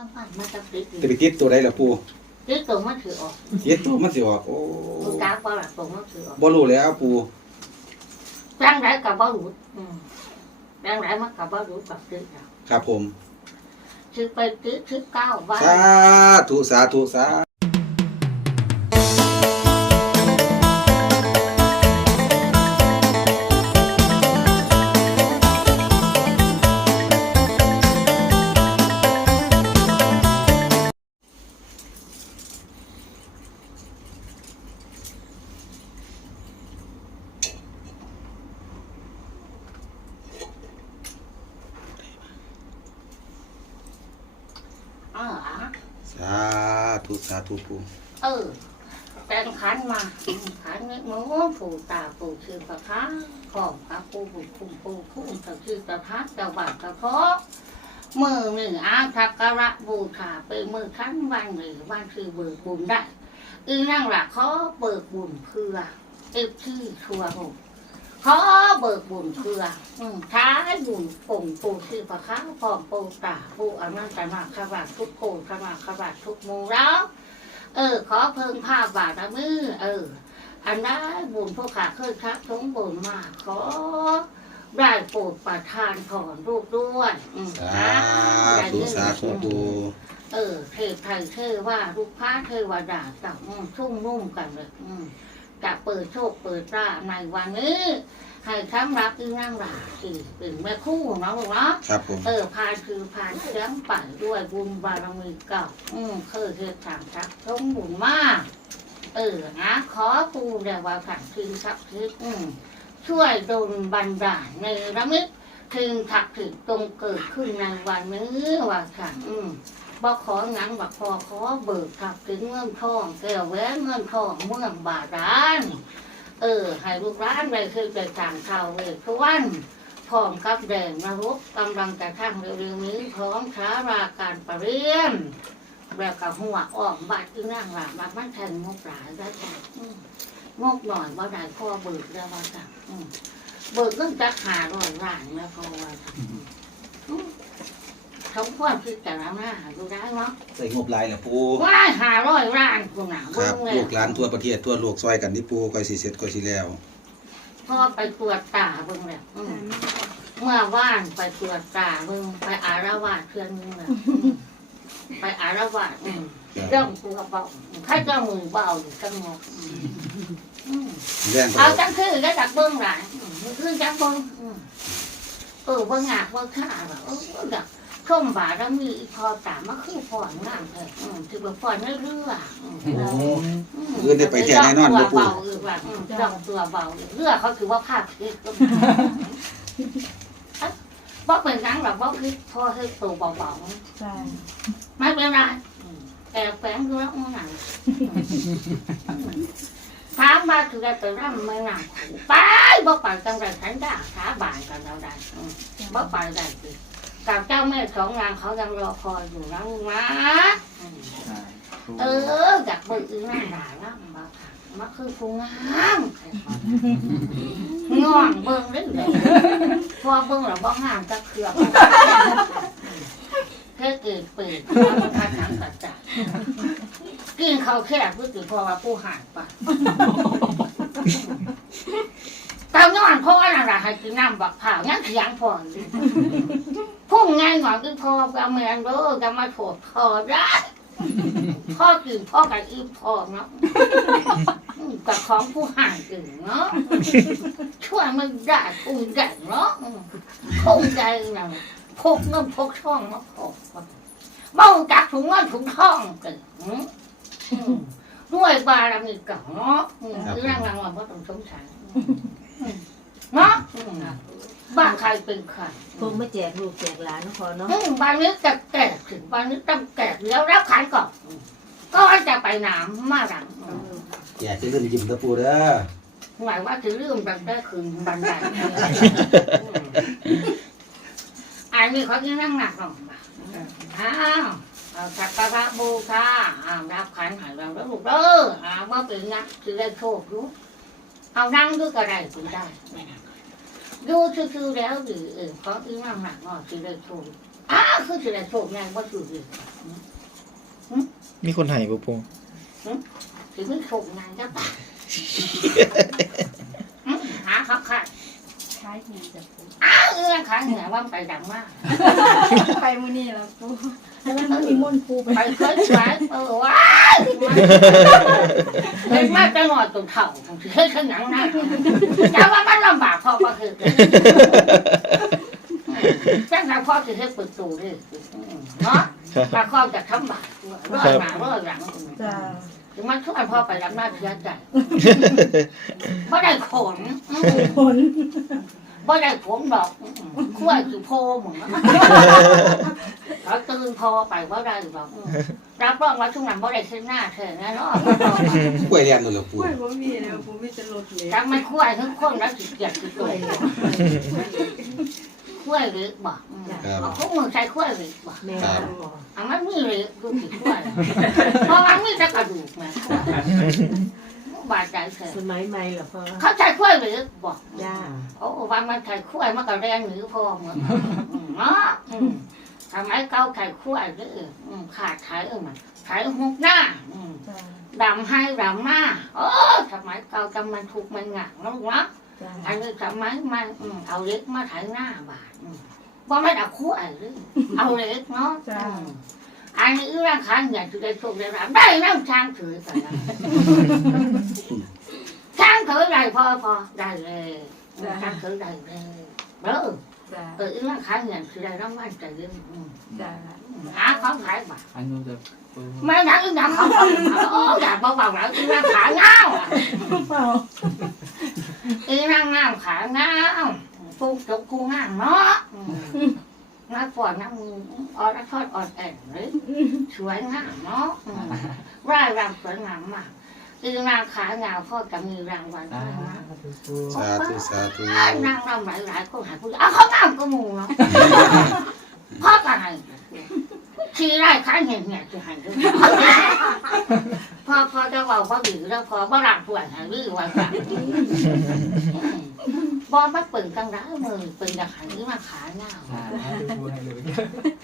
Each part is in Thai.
บางฝ่ายมันจะติดจะไปติดตัวใดล่ะปูติดตัวมันถือออกติดตัวมันสิออกโอ้มึงกล้าว่าหลักตัวมันถือออกบ่รู้แล้วปูร่างไรกับบ่รู้อืมร่างไรมันกับบ่รู้กับติดแล้วครับผมถือไปติดถือเก้าว่าสาธุสาธุสา งขันมาขันนี้หมูผูตาผูชื่อประทังของพระปูบุคุมปูคุ้มกับชื่อประทังเจ้าบาทกระเพาะมือหนึ่งอาทักกระบูชาเป็นมือขั้นวันหรือวันคือเบิกบุญได้อีนั่งหลักขอเบิกบุญเพื่อเอฟที่ชัวร์หกขอเบิกบุญเพื่ออืมท้าบุญป่งปูชื่อพระค้าพร้อมปูตาปูอนันตนาคราชทุกโกขมาคราชทุกมูแล้ว เออ ขอเพิ่งภาพบาทมือ เออ อันได้บุญพวกขาเคยทักสงบุญมากขอได้โปรดประทานถอนรูปด้วยอืมสาธุสาธุปูเออเทพไทยเทว่าลูกพระเทวดาต่างอืมชุ่มนุ่มกันเลย อืมจะเปิดโชคเปิดราในวันนี้ ให้ทั้งรับที่นั่งหลาสี่เป็นแม่คู่เนาะลูกเนาะครับผม เออพานคือพานเสียงปั่นด้วยบุญบารมีเก่าอืมเคยเทศทางทักสมบุญมาก เออนะขอปูแด่ว่าผันคืนทักทิศอืมช่วยดลบันดาลในระมิตถึงถักถึงตรงเกิดขึ้นในวันนี้ว่าค่ะอืม บ่ขอหนังบักพอขอเบิกถักถึงเมืองทองแก้วแหวนเงินทองเมืองบาดาล เออ ให้ลูกร้านได้คือได้ต่างเข่าเลยทุกวันพร้อมกับแดงนรกกำลังจะทั้งเร็วๆนี้พร้อมช้าราการประเรียนแบบกับหัวออกบาดที่นั่งหลับมามันแทนงกหลายได้แต่อืมงกหน่อยว่าได้ข้อเบิกแล้วว่าจังอืมเบิกก็จะหาร้อยล้านแล้วพอว่าจัง อืมสมควรคิดแต่ละหน้าดูได้เนาะใส่งบลายล่ะปูว่าหาร้อยล้านคุณหนาครัเบิ่งเลยลูกหลานทั่วประเทศทั่วโลกซอยกันที่ปูก้อยสิเสร็จก้อยสิแล้วพ่อไปตรวจตาเบิ่งแล้วอืมเมื่อว่านไปตรวจตามึงไปอารวาสเพื่อนมึงอะอืมไปอารวาสอืมเรื่องตัวเบาใครจะมือเบาอยู่สงบอืมอืม แรงเอาจังคือได้จากเบิ้งหลายอืมคือจังเบิ้งอืมเออเบิ้งหากเบิ้งข้าแบบเออแบบ ช่มบาแล้วมีอีพอตามาคือพอนงามเลยอืมถือว่าพอนเรืออืม โอ้โหอืมเงินได้ไปแท้แน่นอนตัวบ่ปู่เบาอือว่าอืมดอกตัวเบาเรือเขาถือว่าภาพคิดก็บ่เป็นหยังหรอกบ่คือพอให้ตัวเบาใช่ๆไม่เป็นไรอืมแอบแฝงดูแล้วมันหนังถามมาคือได้ไปร่ำไม่หนักไปบ่ไปจังไรฉันได้สาบานกันเราได้อืมบ่ไปได้สิ กับเจ้าแม่สองนางเขายังรอคอยอยู่นะลูกนะเอออยากเบิกอีนั่งด่าแล้วมามาคือผู้งามง่อนเบิ่งได้เลยพอเบิ่งแล้วบ่งห่ามจะเคลือบเพื่อเกิดเปิดมันทานหนังกัดจัดกินเขาแค่เพื่อติพอว่าผู้ห่ายไปเต้าย้อนพ่อนั่นล่ะให้กินน้ำบักเผาวยังเถียงพอ พุ่งไงหงอนคือพ่อกับแม่นเด้อจะมาโถดพ่อได้พ่อกินพ่อกับอิ่มพ่อเนาะอืมกับของผู้หายกินเนาะช่วยมันได้ภูมิใจเนาะอืมภูมิใจนะพกเงินพกช่องมาพกเบ้าจากถุงเงินถุงทองกันอืมอืมด้วยบารมีเก่าเนาะอืมเรื่องรางวัลว่าต้องสงสารอืมเนาะอืม บ้านใครเป็นใครพวกมาแจกลูกแจกหลานนะพอเนาะอืมบ้านนี้จะแก่ถึงบ้านนี้ต้องแก่แล้วรับขายก่อนอืมก็จะไปหนามมาหลังอืมอย่าจะเริ่มยิ้มตะปูเด้อหมายว่าจะเรื่องบันได้คืนบันไดอันนี้เขาจะนั่งหนักหน่อยอ้าวเอาสักการะบูชาอ้าวรับขันใหายเราแล้วลูกเด้ออ้าวเมื่อเป็นนักจะได้โชครู้เอานั่งด้วยก็ได้คุณได้ ดูชื่อๆแล้วหรือเออเขาที่นั่งหนักหน่อยจะได้โชคอ้าวคือสิได้โชคไงบ่คือสิมีคนให้บ่ปูสิมีโชคไงจ้ะป่ะอืมหาเขาค่ะคล้ายหีจับปูอ้าวเรื่องขาเหนือว่าไปดังมาก ไปมื้อนี้แล้วปูแล้วมันมีมนต์ปูไปไปเคยสวยเออว้าย เป็นมากจะหน่อยตัวเถ่าของที่ให้ข้างหลังหน้าจะว่ามันลำบากพอก็คือจังหวะพ่อคือให้เปิดตูด้วยเนาะปลาข้อจะทำบาปรอดหนาเรอดหลังจ้าถึงมันช่วยพ่อไปรับหน้าเสียใจเพราะได้ขนผล เพราะได้ผมดอกขั้วคือโพหมึงเขาตื่นพอไปว่าได้บอกรับรองว่าช่วงนั้นบ่ได้ขึ้นหน้าเธอแน่นอนกล้วยเรียนเลยเหรอปูปูบ่มีแล้วปูมีแต่รถเลยจังมันขั้วทั้งคนแล้วสิเกียดคือตัวขั้วหรือบอกเอาพวกมึงใช้ขั้วหรือบอกแม่ครับบ่อันมันมีหรือดูสิขั้วเพราะมันมีแต่กระดูกมา บาดใจเธอสมัยใหม่เหรอพ่อเขาใช้ขั้วหรือบอกจ้าโอ้วันมันไข่ขั้วมันก็แรงหรือพอเหมือนเนาะทำไมเก้าไข่ขั้วหรือขาดไข่เออมันไข่หกหน้าจ้าดำให้ดำหน้าโอ้ทำไมเก้าจำมันถูกมันหงักแล้ววะจ้าอันนี้ทำไมมันเอาเล็กมาไถหน้าบาทว่าไม่เอาขั้วหรือเอาเล็กเนาะ อันนี้ร่างกายอย่างที่ได้โชคได้รับได้น้ำช้างถือกันนะช้างถือได้พอพอได้เลยช้างถือได้เลยเด้อจ้าเอออีร่างกายอย่างที่ได้รางวัลใจเรื่องจ้าหาของขายบาทอันนู้นจะปูไม่นักอีนักของโอ้อยากเบาๆแล้วอีร่างขาเงาเปล่าอีร่างงามขาเงาปูจกกูงามเนาะ น้าปอดน้ำมืออ่อนทอดอ่อนแอนเลยสวยงามเนาะร่ายรำสวยงามมากอีร่างขาเงาพ่อจะมีรางวัลอ่าให้นะปูสาธุสาธุนางรำหลายหลายๆคนหาผู้เอาเขางามก็มูเนาะพ่อกันไงทีไรข้าเห็นเนี่ยจะหันด้วยพอพอจะบอกว่าดีแล้วพอบ่รักป่วยหายรือว่าจังบอลมันเปิดกังร้ามือเป็นอยากหันที่มาขาหน้าอ่าปูให้เลย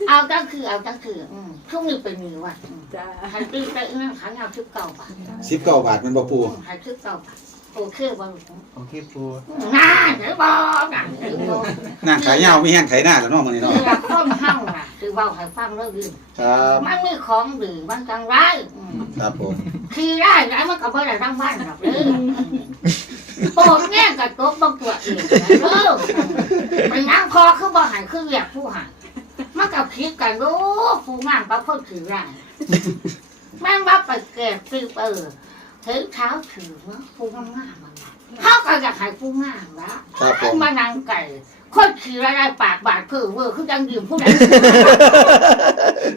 เอาก็คือเอาก็คืออืมช่วงนี้เป็นมีวัดอืมจ้าหันตีไปเรื่องขาหน้าชิบเก่าบาทสิบเก้าบาทมันบ่ปูหันชิบเก่าบาท โอเคบ่ลูกโอเคปูน่าเดี๋ยวบ่น่าเดี๋ยวบ่นั่งขายยาวมีแห้งไถหน้าแล้วเนาะมื้อนี้เนาะคือเราข้อมห้างน่ะคือเบาให้ฟังเรื่องอื่นครับมันมีของดีมันจังไรอืมครับผมคือได้ไรมันก็บ่ได้ทั้งบ้านหรอกเด้อโปรดแง่กับตัวบางตัวเองนะเด้อเป็นน้ำคอคือบ่ใหายคืออยากผู้ใหายมันกับคิดกันรู้ผู้งานประพฤติถือไรแม่งว่าไปแก่ซื้อเออ ถือเท้าถือเนาะผู้งามๆมันน่ะเขาก็อยากให้ผู้งามละครับผม มานางไก่คนขี่อะไรปากบาดเพื่อเวอร์คือยังยืมผู้ใด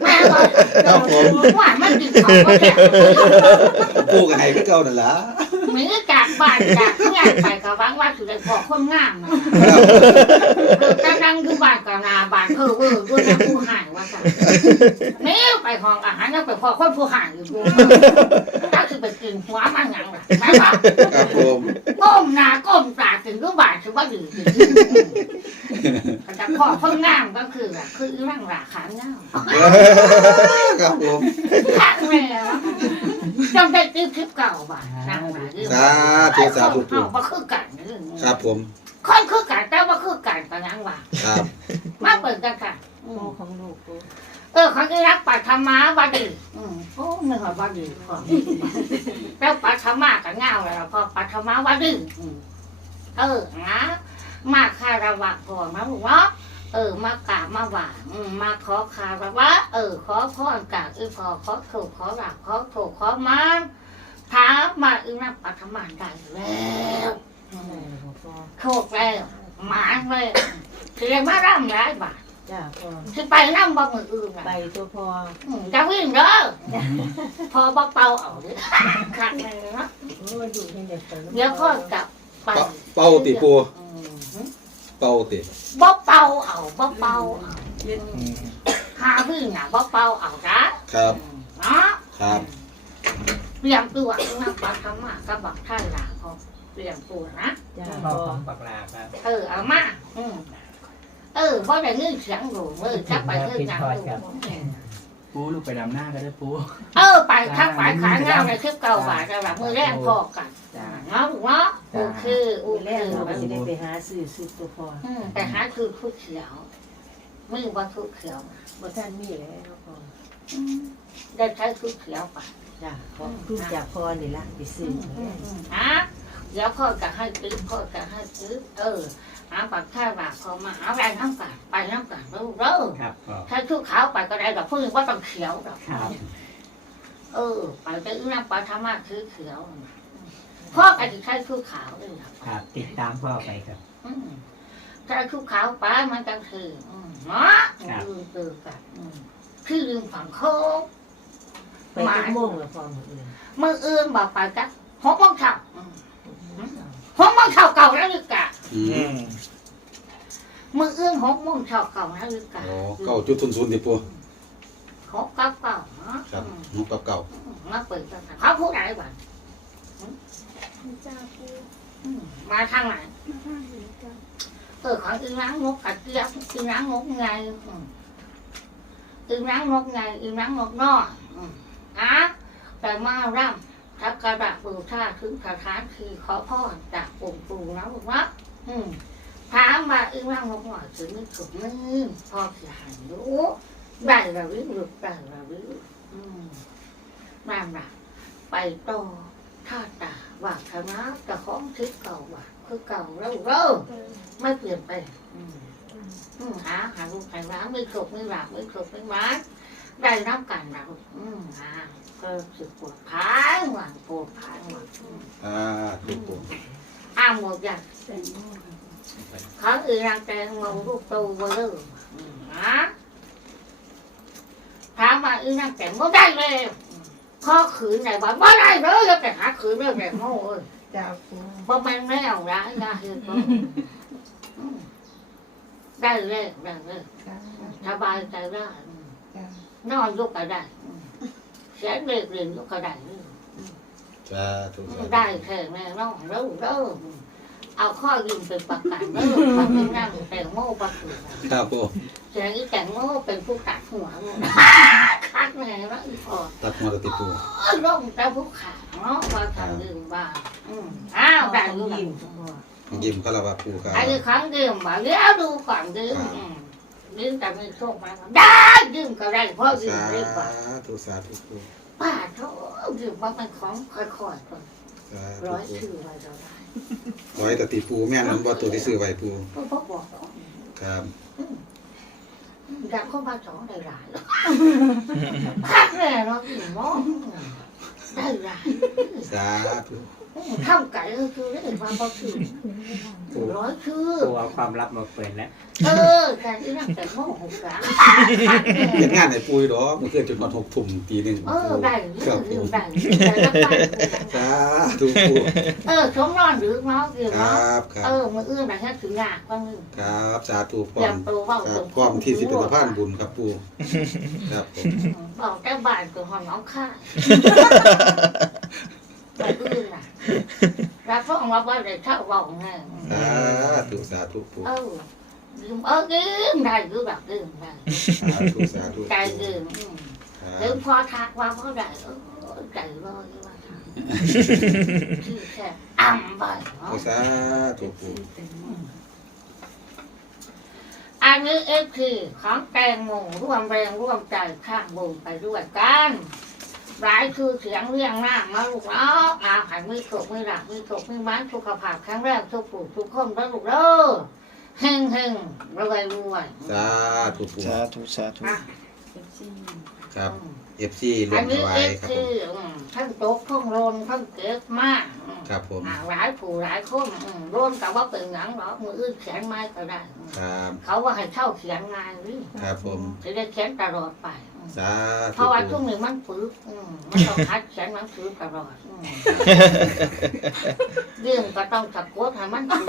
แม่ก็ครับผม ว่ามันดิเขาก็แก่ปูก็ให้คือเก่านั่นล่ะ หนีจากบ้านจากเพื่อนไปกับวังว่าสุดเลยพอคนงามนะเออจะนั่งอยู่บ้านกับนาบ้านเพื่อเวอร์ด้วยนะผู้หายว่าจ้ะนี่ไปห้องอาหารแล้วไปพอคนผู้หายอยู่ดูถ้าคือไปกินหัวมันหยังล่ะแม่บอกครับผมก้มหน้าก้มตาถึงรูบ้านคือว่าดีถึงแต่พอคนงามก็คือแบบคือร่างราขาเงาครับผมขาแล้ว จำได้ตื้อคลิปเก่าบ้านนั่งมาสาธุสาธุปูเอาว่าคือกันนี่ครับผม คนคือกันแต่ว่าคือกันกันยังว่าครับ มาเปิดกันค่ะอืมพ่อของลูกปูเออเขาจะรักปัทมาบดีอืมโอ้ไม่หอบบดีพอแล้วปัทมากันเงาแล้วพอปัทมาบดีอืมเออนะมาคารวะก่อนนะลูกเนาะ เออ มากราบมาหวานอืมมาขอคารวะเออ ขอพรจากอีพอขอโถขอหลักขอโถขอมันถามมาอีนักปัทมาได้แล้วอืได้มแล้วพ่อโชคแล้วหมาเลยเรียนมาร่ำร้ายบาทจ้าพ่อคือไปนั่งบ่มืออื่นไปอะตัวพ่ออืมจะวิ่งเด้อพอบ่เป่าเอาเด้อขัดเลยเนาะโอ้ยดูให้เด็กไปเดี๋ยวก็กลับไปเป่าติปูอืม เป่าติบ่เป่าเอาบ่เป่าเอาอืมหาวิ่งน่ะบ่เป่าเอาจ้ะครับเนาะครับเตรียมตัวนักบัตรธรรมะกับบัตรท่านหลาพอเตรียมตัวนะจ้าพ่อพ่อของปักหลาครับเออเอามาอืมเออเพราะได้ยินเสียงหนูเออจับไปเรื่องงานดูปูลูกไปดำหน้าก็ได้ปูเออไปทักไปขายงานในคลิปเก่าบาทระดับมือแรกพอกันเนาะเนาะโอเคโออเคแรกเราก็จะได้ไปหาซื้อซื้อตัวพออืมแต่หาคือทุกเขียวไม่ว่าทุกเขียวบ่ท่านมีแล้วพออืมได้ใช้ทุกเขียวไปจ้ะขอคือจากพอนี่ละไปซื้อฮะเดี๋ยวพ่อจะให้ซื้อพ่อจะให้ซื้อเออหาปากข้าวบากพอมาหาอะไรน้ำกันไปน้ำกันเร็วเร็วครับพ่อถ้าทุกขาวไปก็ได้ดอกพูดว่าต้องเขียวดอกครับ เออไปจะอื้อน้ำปลาธรรมะคือเขียว พ่อก็จะใช้ทุกขาวเลยครับครับ ติดตามพ่อไปครับ อืมถ้าทุกขาวไปมันก็คืออืมเนาะครับ ลืมตื่นกันอืมคือลืมฝังโค้งไปจักโมงแล้วพอหมดเลยมืออื่นบอกไปกันหกโมงเช้าอืมหกโมงเช้าเก่าแล้วลึกกะอืมมืออื่นหกโมงเช้าเก่าแล้วลึกกะอ๋อเก้าจุดศูนย์ศูนย์ติปูหกเก้าเก้าเนาะครับอืมนกเก้าเก้ามาเปิดกันเขาพูดอะไรบ้าง จ้าปูมาทางไหนมาทางนี้จ้าเออของอีน้างงกกัดเจี๊ยบอีน้างงกไงอืมอีน้างงกไงอีน้างงกนออะแต่มาร่ำทักกระดาษบูชาถึงสถานที่ขอพ่อจากองค์ปู่นะบอกว่าอืมถามมาอีน้างงกหน่อยถึงไม่ถูกมือพ่อเสียหายรู้ได้ระวิหลุดได้ระวิอืมนั่นน่ะไปโตอท่าตา ว่าธนะแต่ของทิศเก่าว่าคือเก่าแล้วเริ่เออไม่เปลี่ยนไปอืมอืมหาหาลูกหาร้านไม่จบไม่หลับไม่จบไม่หวานได้รับการเราอืมหาก็สึกปวดพายหวังปวดพายหวังอืมอ่าติปูอ้ามหมดอย่างแตงโมเขาอือรังแตงโมลูกโตเบลออืมฮะถามมาอือรังแตงโมได้เลย อืมข้อขืนไหนบอกไม่ได้เลยจะไปหาขืนเรื่องแตงโมเอ้ยจ้าปูเพราะมันไม่เอาร้ายนะเฮ้ยก็อืมได้เลยได้เลยจ้าสบายใจได้อืมจ้านอนลุกก็ได้อืมเสียงเด็กเรียนลุกก็ได้อืมจ้าถูกได้แค่แม่น้องเร็วเร็วอืมเอาข้อยืมเป็นประกันเร็วเขาไม่นั่งแต่งโม่ประตูครับปู เสียงอีแต่งโม่เป็นผู้ตัดหัวมึงคัดแม่แล้วอีพอตัดมาแล้วติปูลงแต่ผู้ขาเนาะว่าทำดื่มบ้างอืมอ้าวได้ต้องรู้ยิ้ยิ้มมพ่อยิ้มก็แล้วว่าปูครับอันนี้ครั้งดื่มบ่เดี๋ยวดูก่อนดื่มอืมดื่มแต่ไม่โชคมาได้ดื่มก็ได้เพราะดื่มสาได้กว่าธุสาธุปูป้าเขาดื่มว่ามันของค่อยๆก่อนสาธุร้อยปูชื่อไว้เราได้ร้อยแต่ติปูแม่นมันบ่ตัวที่ซื้อไว้ปูพวกพ่อบอกเนาะครับ อยากเข้ามาสองได้ หลายพักแน่เนาะดื่มมองได้หลายสาธุข้าวไก่ก็คือได้มาพอชื่อร้อยชื่อปูเอาความลับมาเปิดแล้วเออการที่นั่งแต่งโม่หกสามเฮ็ดงานให้ปูอยู่ดอกเมื่อคืนจนนอน6ทุ่มตีหนึงเออได้คเรื่รัอบงปูเรื่องได้แต่ละบ้านสาธุปูเออสมนอนหรือเนาะคือคเนาะรับครัเอบอมืออื้อแบบนี้ถึงงานบ้างนึงครับสาธุพเตร้รีอยมมตัวว่าครับพร้อมที่สิเป็นสะพานบุญครับปูครับผมบอกแต่บ้านตัวหอนน้องข้า ไปอื้อน่ะรับพ่อมาว่าได้เช่าบอกไงสาธุสาธุปูเออลืมเออลืมได้คือแบบลืมได้สาธุสาธุใจลืมอืมครัลืบมพอทักว่าเพราะได้เออใจลอยว่าทางที่แค่อ่ำไปเนาะ สาธุปูอันนี้เอฟคือของแตงโมร่วมแรงร่วมใจข้างบุญไปด้วยกัน หลายคือเสียงเรียงหน้ามาลูกเนาะอาหารมือถกมือหลักมือถกมือมันสุขภาพแข็งแรงทุกผู้ทุกคนแล้วลูกเด้อเฮงเฮงรวยรวยสาธุปูสาธุสาธุอะครับอืมเอฟซีรวอันมถนี้วาเอยฟครับผคืมออืมทั้งโต๊ะทั้งโรนทั้งเก็บมากอืมครับผมอ่าหลายผู้หลายคนอืมโรนกับว่าเป็นหนังหรอกมืออื่นเขียนไม้ก็ได้อืมครับเขาว่าให้เช่าเขียนงานหรือครับผมจะได้เขียนตลอดไปอืม สาเพธุราะว่าปูช่วงนี้มันฝึกอืมมันต้องคัดเขียนหนังสือตลอดอืมเรื่องก็ต้องสะกดให้มันถือ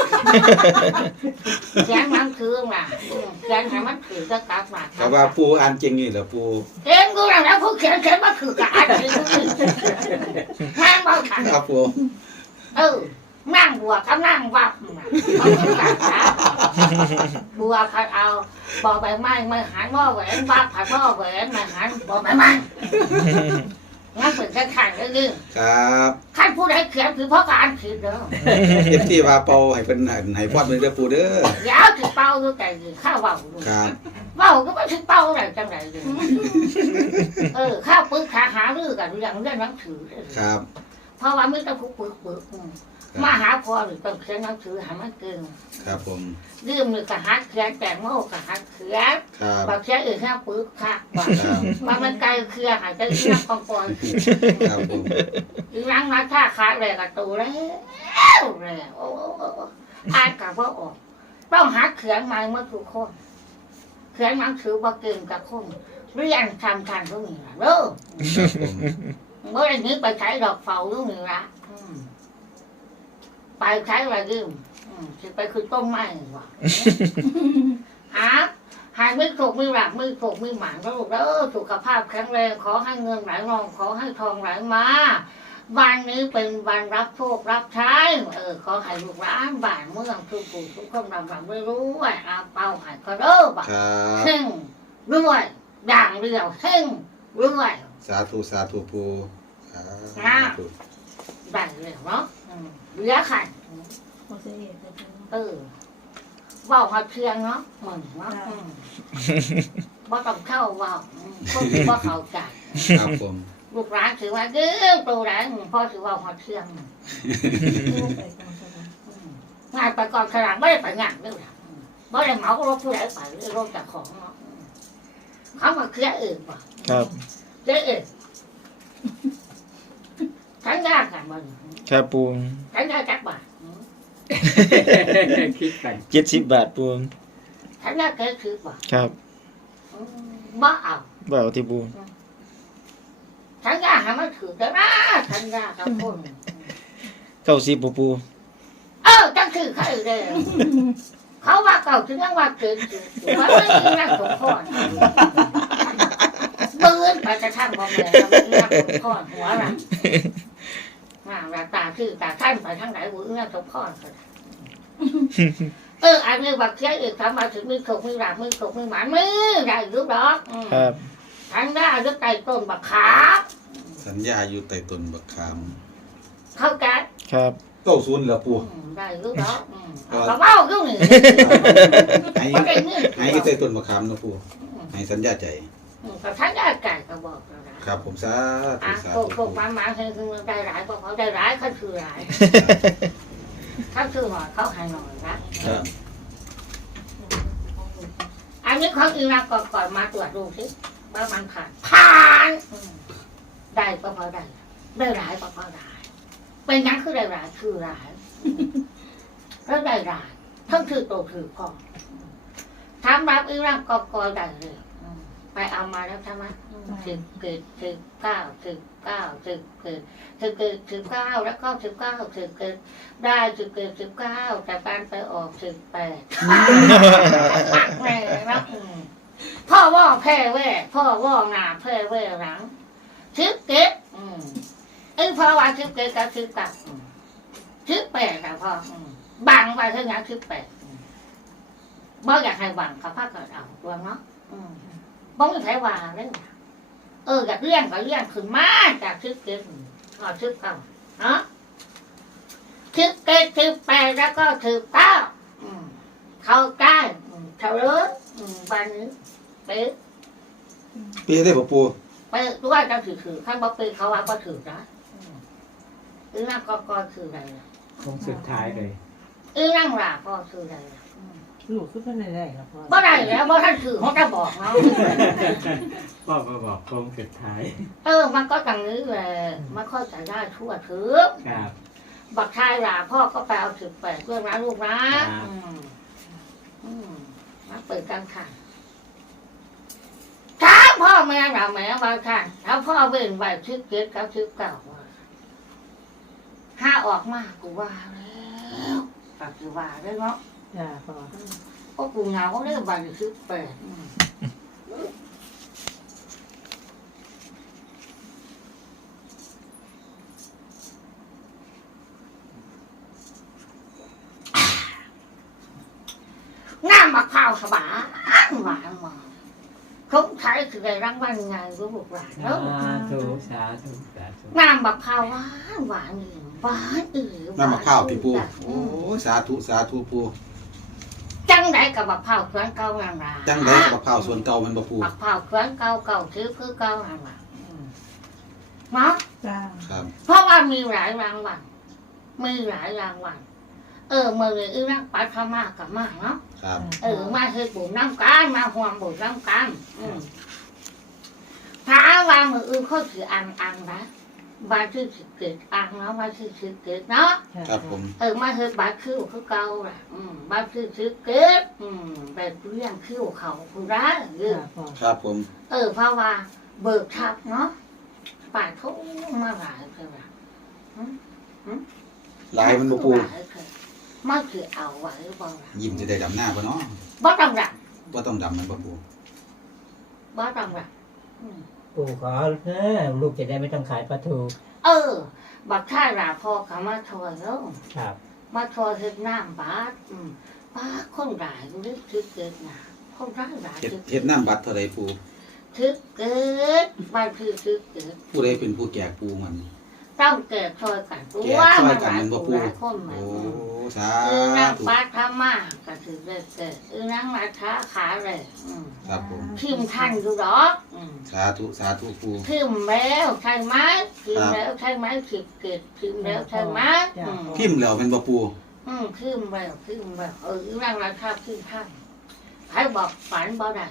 เขียนหนังสือมาอืมเขียนให้มันถือก็กลับมาแต่ว่าปูอ่านเก่งนี่เหรอปูเขียนกูแล้วนะผู้เขียนเขียนมาถือกับอ่านถือแม่งบอกขัน ครับผมเออนั่งบวกกับนั่งวับน่ะเอาขึ้นมาจ้ะ บวว่าผัดเอาบอกใบไม้ไม่หันหม้อแหวนบ้าผัดหม้อแหวนไม่หันบอกใบไม้งั้นเป็นแค่ขันก็คือครับขันผู้ใดเขียนคือเพราะการผิดเด้อเอฟซีว่าเป่าให้เพิ่นให้ให้พอดเบิ่งเด้อปูเด้อเดี๋ยวถือเป้าด้วยแต่คือข้าวเบาด้วยครับเบาก็ไม่ถือเป้าอะไรจังไรเลยเออข้าวปึกขาหารือกันอย่างเรื่องหนังสือเลยครับเพราะว่าไม่ต้องปึกปึกปึกอื มมาหาพอหรือต้องเขียนหนังสือหามันเกินครับผมลืมหรือกับฮักเขียนแต่งโม่กับฮักเขียนครับบางเขียนอื่นห้าปึกค่ะว่าครับว่ามันไกลเครือหายใจเรื่องกองกอนครับผมอีรังมาท่าขาแรงกับตูแล้วแล้วโอ้โอ้โอ้โอ้อ่านกับว่าออก ต้องหาเขียนมาเมื่อทุกคนเขียนหนังสือว่าเก่งกับคนเรียนทำการตรงนี้ละเด้อครับผมเมื่อนี้ไปใช้ดอกเฝ้าตรงนี้ละอืม ไปใช้อะไรยืมอืมจะไปคือต้มไม้ว่ะหาหายไม่ถูกไม่หลับไม่ถูกไม่หมานแล้วลูกแล้วสุขภาพแข็งแรงขอให้เงินไหลนองขอให้ทองไหลมาวันนี้เป็นวันรับโชครับใช้เออขอให้ลูกร้านบ้านเมืองทุกผู้ทุกคนรำรำไม่รู้ว่าอาเป่าใหายก็เด้อบ่ะครับเฮงรวยอย่างเดียวเฮงรวยสาธุสาธุปูสาอ่าธุได้เลยเนาะอืม เหลือขันโอเซ่แต่ปูเออเว่ามาเพียงเนาะเหมือนเนาะอืมบ่ต้องเข้าเว่าอืมคนที่บ่เข้าใจ ครับผมลูกร้านถือว่าเด้อตัวร้านพ่อถือว่ามาเพียงปูไปกองสลากอืมงานไปก่อนขนาดไม่ได้ไปงานด้วยล่ะอืมบ่ได้เหมารถผู้ใดไปรถจากของเนาะอืมเขามาเคลียร์เองป่ะครับ เคลียร์เองทั้งยากกันมัน ครับปูทั้งยากจักบาทอืมคิดกันเจ็ดสิบบาทปูทั้งยากเกิดคือป่ะครับอืมบ่เอาบ่าวที่ปูทั้งยากให้มันถือแต่นะทั้งยากกับคนเก้าสิบปูปูเออจังคือเขาอีกเลยเขาว่าเก่าถึงยังว่าเกินจริงว่าไม่มีนักสมพรเบื่อไปจะทำบ่แม่เราไม่มีนักสมพรหัวหลัง มาหลัตาคือตาท่านไปทางไหนเบื่อนักสมพรก็ได้เอออันนี้บักเชียอีกทำมาถึงมือขกมือหลับมือขกมือหมานมือได้รูปดอกอืมครับทั้งหน้าลึกไตต้นบักขาสัญญาอยู่ใต้ต้นบักขามเข้าใจครับเก้าศูนย์เหรอปูอืมได้รูปดอกอืมเอากระเป๋าลูกนี่ให้ไม่ได้เงินให้อยู่ใต้ต้นบักขามเนาะปูให้สัญญาใจอืม ก็ทั้งญาติไก่ก็บอกแล้วนะ ครับผมสาธุอะสาโคธุกโคกมามาคือคือได้หลายก็เขาได้หลายเขาคือหลายเขาคือหน่อยเขาให้หน่อยนะครับอันนี้ของอีนักก่อนก่อนมาตรวจดูสิว่ามันผ่านผ่านอืมได้ก็พอได้ได้หลายก็พอได้เป็นยังคือได้หลายคือหลายแล้วได้หลายทั้งคือโตคือก่อนทำรับอีนักก่อนก่อนได้เลยอืม ไปเอามาแล้วใช่ไหมอืมสิบเกิดสิบเก้าสิบเก้าสิบเกิดสิบเกิดสิบเก้าแล้วก็สิบเก้าสิบเกิดได้สิบเกิดสิบเก้าแต่การไปออกสิบแปดปักแม่นะอืมพ่อว่าแพ้แว่พ่อว่าหนาแพ้แว่หลังชิบเก็บอืมไอ้พ่อว่าชิบเก็บกับชิบกับอืมชิบแปดนะพ่ออืมบังไปเท่านั้นชิบแปดอืมบ่อยากให้บังกับพ่อเกิดเอาดวงเนาะอืม บ่มีใครว่าเลยว่ะเอออยากเลี้ยงก็เลี้ยงขึ้นมาจากชิบเก็บก็ชิบเก้าฮะชิบเก็บชิบแปดแล้วก็ชิบเก้าอืมเข้าใกล้อืมเท่าเลิศอืมบันนี้เป๊ะปีได้บ่ปูเป๊ะด้วยก็ถือถือขั้นบ่เป๊ะเขาว่าก็ถือนะอืมอีนั่งก็ก็คืออะไรล่ะคงสุดท้ายเลยอีนั่งหลาก็คืออะไรล่ะอืม ลูกคือเพิ่นได้ได้ครับพ่อบ่ได้แล้วบ่ท่านถือเขาจะบอกเนาะพ่อก็บอกคงสุดท้าย เออ มันก็อย่างนี้แหละมันค่อยจะได้ทั่วถึงครับ บักชายหลาพ่อก็ไปเอาสิบแปดเพื่อนนะลูกนะครับอืมอืมมาเปิดกันค่ะถามพ่อแม่เราแม่ว่าค่ะแล้วพ่อเว้นไว้ชิบเจ็ดกับชิบเก้าว่าห้าออกมากูว่าแล้วปฏิว่าได้เนาะ จ้าพ่อโอ้กูเหงาเรื่องบันชิบแปดอืมน้ำมะพร้าวสบายหวานหวานคงใช้คือได้รางวัลไงรู้บุกหลานสาเนาะธุสาธุสาธุน้ำบักพร้าวหวานหวานอีหวานอือน้ำมะพร้าวที่ปูอืโอ้มยสาธุสาธุปูจังได กับบักพร้าวเครื่องเก่านางราจังได้มะพร้าวสวนเก่ามันบ่ปูบักพร้าวเครื่องเก่าเก่าซื้อเพื่อเก่านางราอืมเนาะจ้าครับเพราะว่ามีหลายรางวัลมีหลายรางวัลเออมือนี้อีนักปัทมากับมาเนาะครับเออมาเฮ็ดบุญน้ำกันมาห่วงบุญน้ำกันอืมถ้าว่ามืออื่นเขาถืออังอังนะ บาที่สิเกิดอังเนาะบาที่สิเกิดเนาะครับผมเออมาเฮ็ดบาคิ้วคือเก่าล่ะอืมบาที่สิเกิดอืมแบบเลี้ยงคิ้วเขาคือร้านเออจ้าพ่อครับผม เออเพราะว่า เบิกทับเนาะป่าทุกมาหลายคือว่าหลายมันบ่ปูหลายคือมาคือเอาไว้บ่ล่ะยิ้มจะได้ดำหน้าบ่เนาะบ่ต้องรักบ่ต้องดำมันบ่ปูบ่ต้องรักอืม ปู่ขอเออลูกจะได้ไม่ต้องขายปลาทูเออ บักท่าลาพ่อเขามาถอยแล้วครับ มาถอยเฮ็ดน้ำบาดอืมป้าคนหลายนึกถึกเกิดหนาคนร้ายหลายเฮ็ดถึกเฮ็ดน้ำบัตรเท่าใดปู ถึกเกิดบ้านคือถึกเกิดผู้ใดเป็นผู้แก่ปูมัน ต้องเกิดถอยกันตัวแก่ซอยกันหลายมันบ่คปูหลายคนมาโอ้สาเออนั่งธุปัดธรรมาก็ถือเกิดเกิดเออนั่งราชาขาเลยอืมครับผมพิมพ์ทันอยู่หรอกอืมสาธุสาธุปู พิมพ์แล้วใช่ไหมพิมพ์แล้วใช่ไหมสิบเกิดพิมพ์แล้วใช่ไหมอืม พิมพ์แล้วเป็นบ่ปูอืมขึ้นแล้วขึ้นแล้วเออร่างราคาขึ้นข้างใครบอกฝันบ่ได้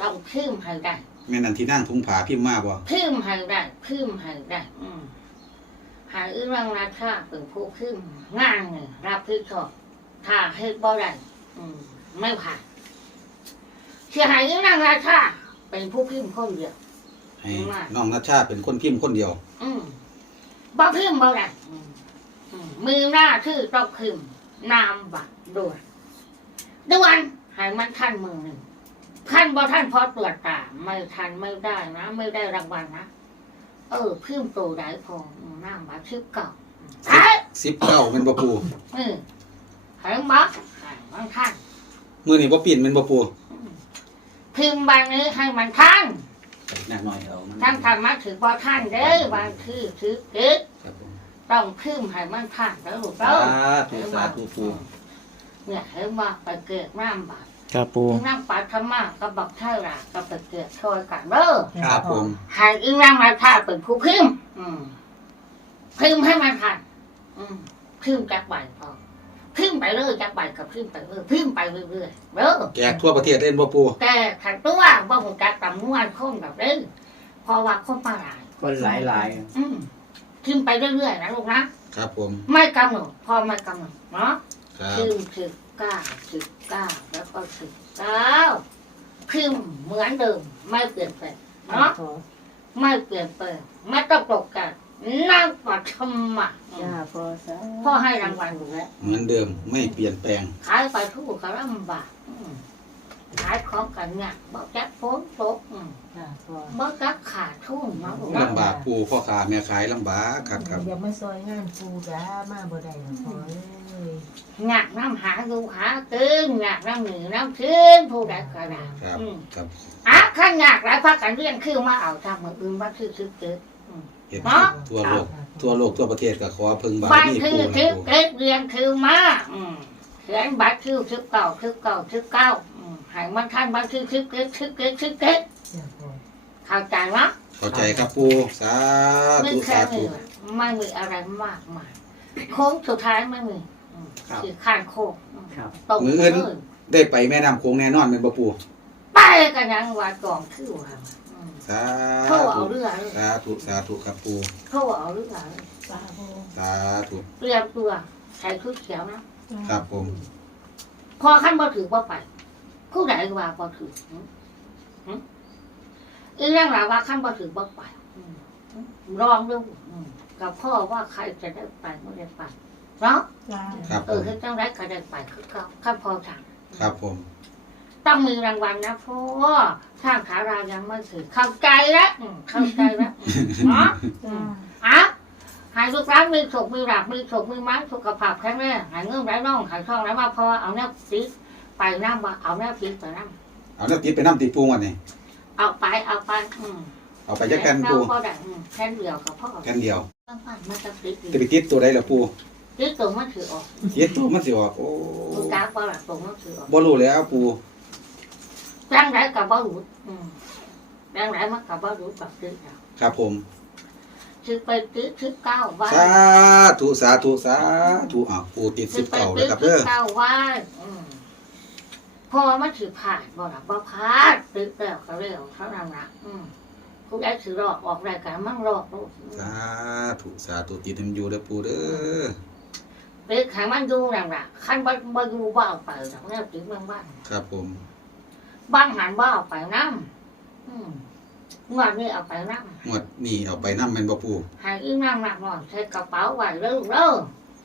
ต้องขึ้นให้ได้แม่นอันที่นั่งทุงผาพิมพ์มาบ่ขึ้นให้ได้ขึ้นให้ได้ อืม หาร่างราคาเป็นผู้ขึ้นงานเนี่ยรับผิดชอบถ้าเฮ็ดบ่ได้อืมไม่ผ่านเสียหายร่างราคาเป็นผู้พิมพ์คนเดียวให้น้องนัชชาเป็นคนพิมพ์คนเดียว อืมบ่พิมพ์บ่ได้อืมอืมมีหน้าที่ต้องพิมพ์นามบัตรด่วนด่วนให้มันทันมือหนึ่งท่านบ่ท่านพอตรวจตาไม่ทันไม่ได้นะ ไม่ได้รางวัลนะ เออพิมพ์ตัวได้พออืมนามบัตรชื่อเก่าใช่19แม่นบ่ปูอืมให้บักให้มันทันมื้อนี้บ่ปิ่นแม่นบ่ปูอืมพิมพ์บางนี้ให้มันทันหนักหน่อยเอามันท่านทำมาถึงบ่ท่านเด้อบางคือถือเกิดครับผมต้องพิมพ์ให้มันทันแล้วลูกสาเอ้าธุสาธุปูเนี่ยเห็นว่าไปเกิดน้ำบาด ครับปูน้ำปลาธรรมะก็บอกเท่าไหร่ก็ไปเกิดช่วยกันเด้อครับผมให้อีนางมาท่าเป็นผู้พิมพ์อืมพิมพ์ให้มันทันอืมพิมพ์จากใบพอพิมพ์ไปเรื่อยจากใบกับพิมพ์ไปเรื่อยพิมพ์ไปเรื่อยๆเด้อแจกทั่วประเทศเล่นบ่ปูแต่ขันตัวว่าหูจักตำนวนคนแบบนี้เพราะว่าคนมาหลายคนหลายหลายอืมพิมพ์ไปเรื่อยๆนะลูกนะครับผม ไม่กำหนดพอไม่กำหนดเนาะครับพิมพ์สิบ เก้าสิบเก้าแล้วก็สิบเก้าพิมพ์เหมือนเดิม ไม่เปลี่ยนแปลงจ้าเนาะพ่อไม่เปลี่ยนแปลงไม่ต้องตกกันนั่งปัดธรรมะจ้าพ่อสาพ่อให้รางวัลอยู่แล้วเหมือนเดิมไม่เปลี่ยนแปลงขายไปทุกข์ก็ลำบากอืม ขายของกันเนี่ยบอกจักฝนตกอืมจ้าพ่อบอกจักขาดทุนเนาะลูกลำเนาะบากปูพ่อค้าแม่ขายลำบากครับครับอย่ามาซอยงานปูจ้ามาบ่ได้หรอกพ่อเอ้ยหนักน้ำหาดูหาตึงหนักน้ำหนีน้ำชื้นผู้ใดก็ได้ครับอืมครับอะข้างหนักหลายพักกันเรียนคือมาเอาทำมืออื่นว่าคือคือเกิด เห็นเนาะทั่วโลกทั่วโลกทั่วประเทศก็ขอพึ่งบารบ้านมีคือปูคือนะปูเกิดเรียนคือมาอืมเขียนบัตรคือคือเก่าคือเก่าคือเก่า อืมให้มันท่านบัตรคือคือเกิดคือเกิดคือเกิดจ้าพ่อเข้าใจไหมเข้าใจครับปูสาไม่ธุแค่สาธุ นี้แหละไม่มีอะไรมากมายโค้งสุดท้ายไม่มีอืมครับคือข้างโค้งอืมครับ ตรงเลยได้ไปแม่น้ำโขงแน่นอนเป็นบ่ปูไปกันยังว่ากองคือว่าอืมสาเขาเอาธุเรือเลยสาธุสาธุครับปูเขาเอาเรือเลยจ้าพ่อสาธุเตรียมตัวใส่ชุดเขียวนะครับผม พอขั้นบ่ถือว่าไป ผู้ใดว่าบ่ถือหึหึอีเรื่องราวว่าขั้นบ่ถือบ่ไปอืมหึลองดูอืมกับพ่อว่าใครจะได้ไปไม่ได้ไปเนาะจ้าครับเอผอมให้เจ้าได้ก็ได้ไปคือเขาข้าพอสั่งครับผม ต้องมีรางวัลนะพ่อทางขารายังไม่ถือเข้าใจแล้วอืมเข้าใจแล้วอืมเนาะจ้าอะหายลูกร้านมีสุขมีหลับมีสุขมีไม้สุขภาพแข็งแรงหายเงื่อนไรน้องหายช่องไรมาพอเอาเนี่ยติด ไปนั่งว่าเอาแม่พิษไปนั่งเอาเนี่ยติดไปน้ำติดปูวันนี้เอาไปเอาไปอืมเอาไปจักแผ่นปูเราก็ได้อืมแค่เดียวกับพ่อแผ่นเดียวต้องไปมันจะพิษจะไปติดตัวใดล่ะปูพิษตัวมันถือออกติดตัวมันสิออกโอ้มึงกาว่าหลักตัวมันถือออกบ่รู้แล้วปูร่างไรกับบ่รู้อืมร่างไรมันกับบ่รู้กับพิษแล้วครับผมคือไปพิษสิบเก้าวัน สาธุสาธุสาธุอะปูติดสิบเก่าเลยครับพิเด้ษอเก้าวันอืม พอมันถือผ่านบ่หลักบ่พลาดพิษแล้วก็เร็วเท่านั้นละอืมผู้ใดถือรอกออกรายการมั่งรอกลูกสาธุสาธุติดให้มันอยู่เด้อปูเด้อเด็กขังมันอยู่นั่นล่ะขั้นบ่บ่อยู่บ่เอาไปดอกแนวถึงเมืองบ้านครับผมบ้านหันบ่เอาไปน้ำอืมงวดนี้เอาไปน้งวดนี้เอาไปน้ำแม่นบ่ปูำให้อีนั่งหนักหน่อยใส่กระเป๋าไว้เด้อเด้อ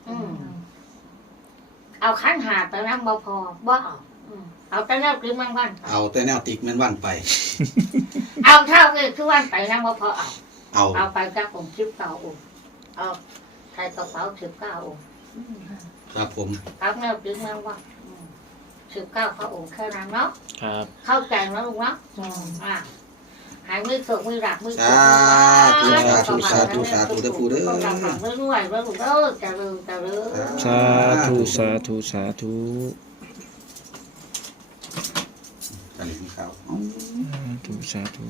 อืมเอาขันหาไปน้ำบ่พอบ่เอาอืม เอาแต่แนวถึงเมืองบ้านเอาแต่แนวติกแม่นวันไป เอาเท่านี้คือวันไปน้ำบ่พอเอา เอาเอาไปจากผมสิบเก้าองค์เอาใส่กระเป๋าสิบเก้าองค์อืมครับผมเอาแนวถึงเมืองบ้านสิบเก้าพระองค์แค่นั้นเนาะครับ เข้าใจนะลุงเนาะอ่าหายมือเกิดมือหลักมือสาธุสาธุสาธุสาธุเด้อปูเด้อต้องทำเรื่อยๆแล้วลุงเด้อจะเริ่จะเริ่สาธุสาธุสาธุ กันนี้ครับสาธุสาธุ